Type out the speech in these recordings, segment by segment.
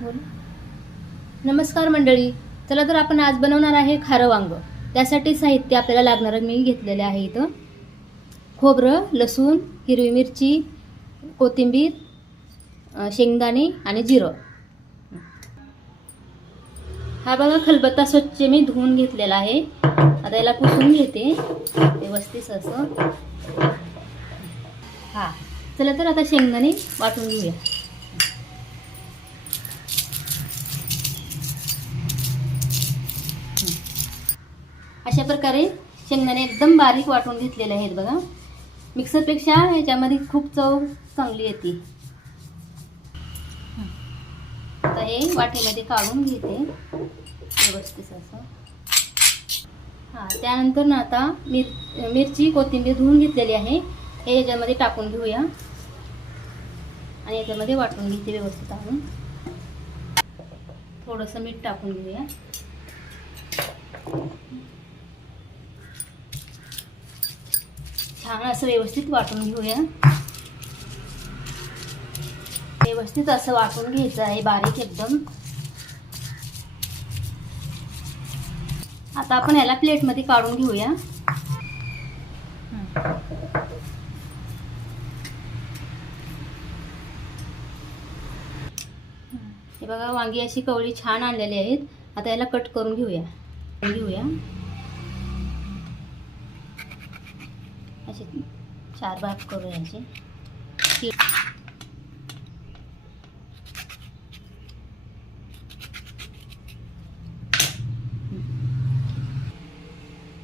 नमस्कार मंडळी. चला तर आपण आज बनवणार आहे खारं वांग. त्यासाठी साहित्य आपल्याला लागणारं मी घेतलेलं आहे इथं. खोबरं लसूण हिरवी मिरची कोथिंबीर शेंगदाणे आणि जिरं. हा बघा खलबत्ता स्वच्छ मी धुवून घेतलेला आहे. आता याला पुसून घेते. व्यवस्थित असं. हा. चला तर आता शेंगदाणे वाटून घेऊया. अशा प्रकारे शेंगदाणे एकदम बारीक वाटून घेतलेले आहेत बघा. मिक्सरपेक्षा ह्याच्यामध्ये खूप चव चांगली येते. आता हे वाटीमध्ये काढून घेते. व्यवस्थित असं. हां त्यानंतर ना आता मिर मिरची कोथिंबीर धुवून घेतलेली आहे. हे याच्यामध्ये टाकून घेऊया. आणि याच्यामध्ये वाटून घेते व्यवस्थित आणून थोडंसं मीठ टाकून घेऊया. छान असं व्यवस्थित वाटून घेऊया. व्यवस्थित असं वाटून घ्यायचं आहे बारीक एकदम. आता आपण याला प्लेटमध्ये काढून घेऊया. हे बघा वांगी अशी कवळी छान आणलेली आहेत. आता याला कट करून घेऊया. घेऊया. असे चार भाग करू याचे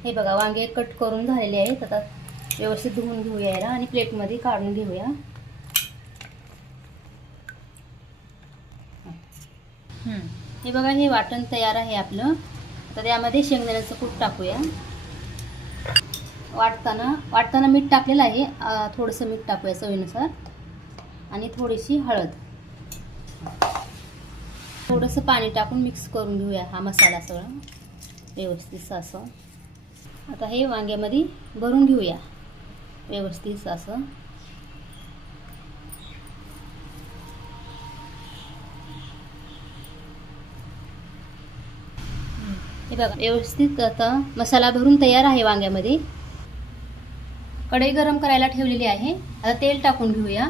हे बघा वांगे कट करून झालेले आहेत. आता व्यवस्थित धुवून घेऊया याला आणि प्लेटमध्ये काढून घेऊया. हे बघा हे वाटण तयार आहे आपलं. आता त्यामध्ये शेंगदाण्याचं कूट टाकूया. वाटताना वाटताना मीठ टाकलेलं आहे. थोडंसं मीठ टाकूया चवीनुसार. आणि थोडीशी हळद. थोडंसं पाणी टाकून मिक्स करून घेऊया हा मसाला सगळा. व्यवस्थित असं आता हे वांग्यामध्ये भरून घेऊया. व्यवस्थित असं हे बघा व्यवस्थित आता मसाला भरून तयार आहे वांग्यामध्ये. कढई गरम करायला ठेवलेली आहे. आता तेल टाकून घेऊया.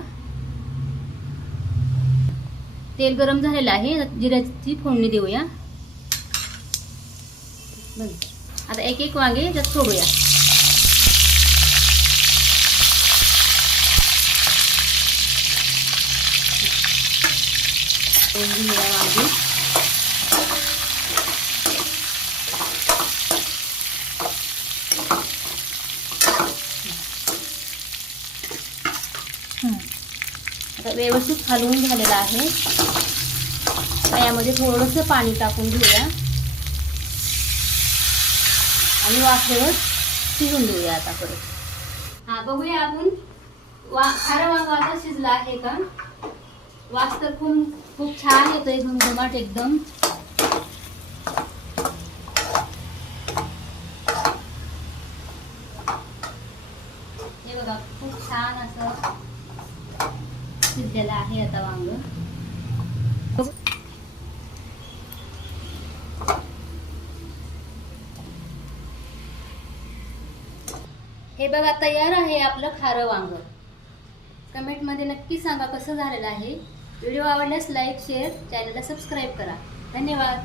तेल गरम झालेलं आहे. जिऱ्याची फोडणी देऊया. आता एक एक वांगे त्यात सोडूया. वांगे. आता व्यवस्थित हलवून झालेला आहे. यामध्ये थोडंसं पाणी टाकून घेऊया. आणि वाफेवर शिजून देऊया आता परत. हा बघूया आपण वा खारा वांगा आता शिजला आहे का? वास तर खूप खूप छान येतोय घमघमाट एकदम. हे बघा खूप छान असं शिजलेलं आहे आता वांग. हे बघा तयार आहे आपलं खारं वांग. कमेंटमध्ये नक्की सांगा कसं झालेलं आहे. व्हिडिओ आवडल्यास लाईक शेअर चॅनलला सबस्क्राईब करा. धन्यवाद.